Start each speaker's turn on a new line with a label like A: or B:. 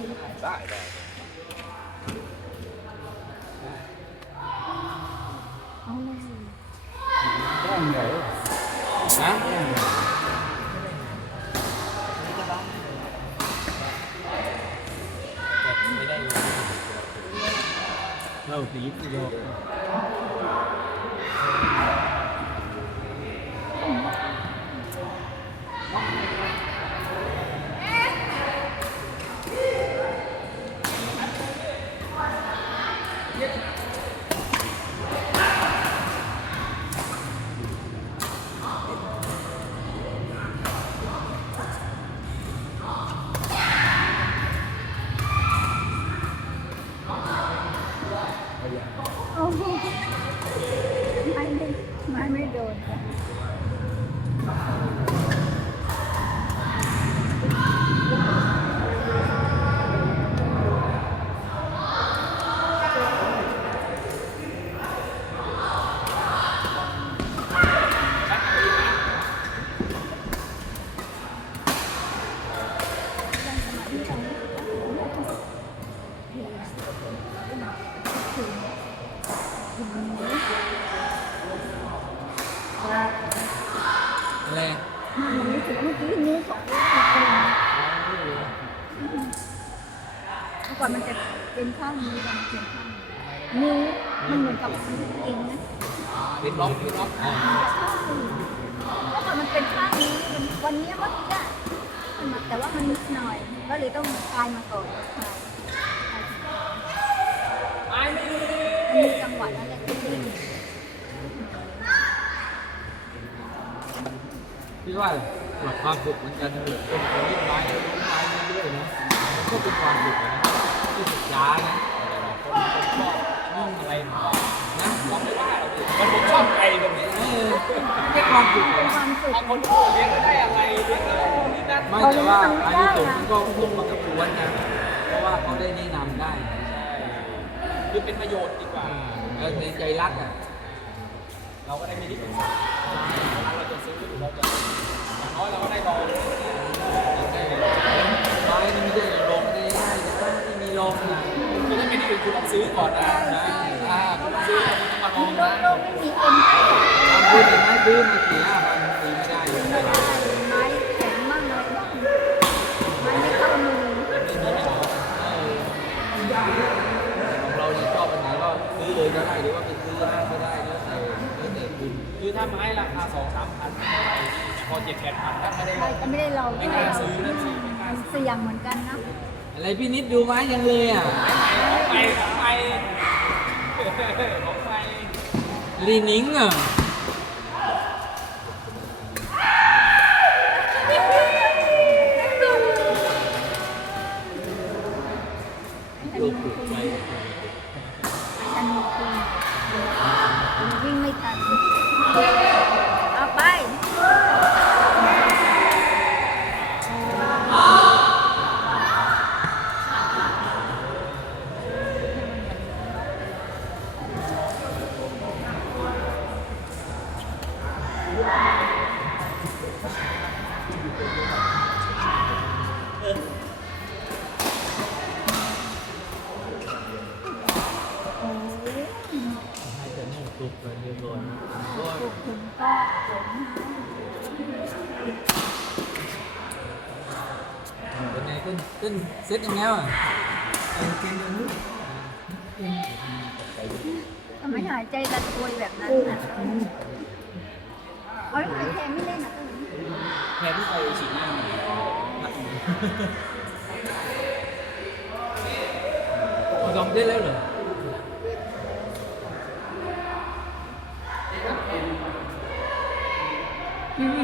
A: ได้ได้
B: เอาเลย
C: แย่งใหญ่
A: นะ ไม่ได้
C: เราสีที่โลก
B: Oh, I made, I made those. ไม่ไม่ไม่โดนจ้ะ
A: อะไร
B: มันไม่ถึงเมื่อกี้นิ้วสองนิ้วติดกันเมื่อก่อนมันจะเป็นข้างนี้มันเป็นข้างนิ้วมันเหมือนกับเองนะ
A: ลิฟล็อกลิฟล็อกอ๋อ
B: เมื่อก่อนมันเป็นข้างนี้มันวันนี้เมื่อกี้อะมันมาแต่ว่ามันนิดหน่อย ก็เลยต้องคลายมาก่อนคลายมันมีจังหวะนั้นแหละที่ดิ้น
A: พี่ว่าหลักความสุขเหมือนกันเลยเป็นคนที่ไม้ไม้เรื่อยๆนะมันก็เป็นความสุขนะที่สุดชานะคนชอบยิ่งอะไรนะเราไม่ว่าเราดิมันผมชอบไก่แบบนี้แค่ความสุข
B: ความสุข
A: บางคนโอ้เลี้ยงได้อะไรเลี้ยงอะไรนี่นั่นไม่แต่ว่าอันนี้ส่งมันก็พุ่งมันก็ควรนะเพราะว่าเขาได้แนะนำได้คือเป็นประโยชน์ดีกว่าเออในใจรักอะเราก็ได้มีที่ปรึกษา คือถ้าเป็นที่อื่นคุณต้องซื้อก่อนนะนะอ่าคุณต้องซื้อคุณต้องมาลอง
B: โล
A: นะ
B: กไม่มีเอ็นให้
A: ทำพูดถึงไม้ซื้อมาเสียมันตีไม่ได้เลยนะ
B: ไม้แข็งมากเลยไม้ไม่เข้ามือ
A: ของเราเนี่ยชอบอันไหนก็ซื้อเลยก็ได้หรือว่าไปซื้อห้างก็ได้แล้วแต่แล้วแต่คุณ
D: คือถ้าไม้ราคาสองสามพัน พอเจ็ดแปดพันถ้าไม่ได้ล
B: ใช่
D: ง
B: ก็ไม่ได้เรา
D: ไม่กล้าซื้อ
B: มันเสี่ยงเหมือนกันนะ
A: อะไรพี่นิดดูไม้ยังเลยอะ
D: ไปไปของไป
A: ลีนิงอะ
B: ง
A: ขึ้นขึ้นเซ็ตยังแล้วอ่ะ
B: ทำไมหายใจระทวยแบบนั้นน่ะเอาแล้วทำไมแทนไม่เล่นอ่ะตัวนี้
D: แทนที่ไปฉีดหน้ามัน
A: ยอมได้แล้วเหรออืมม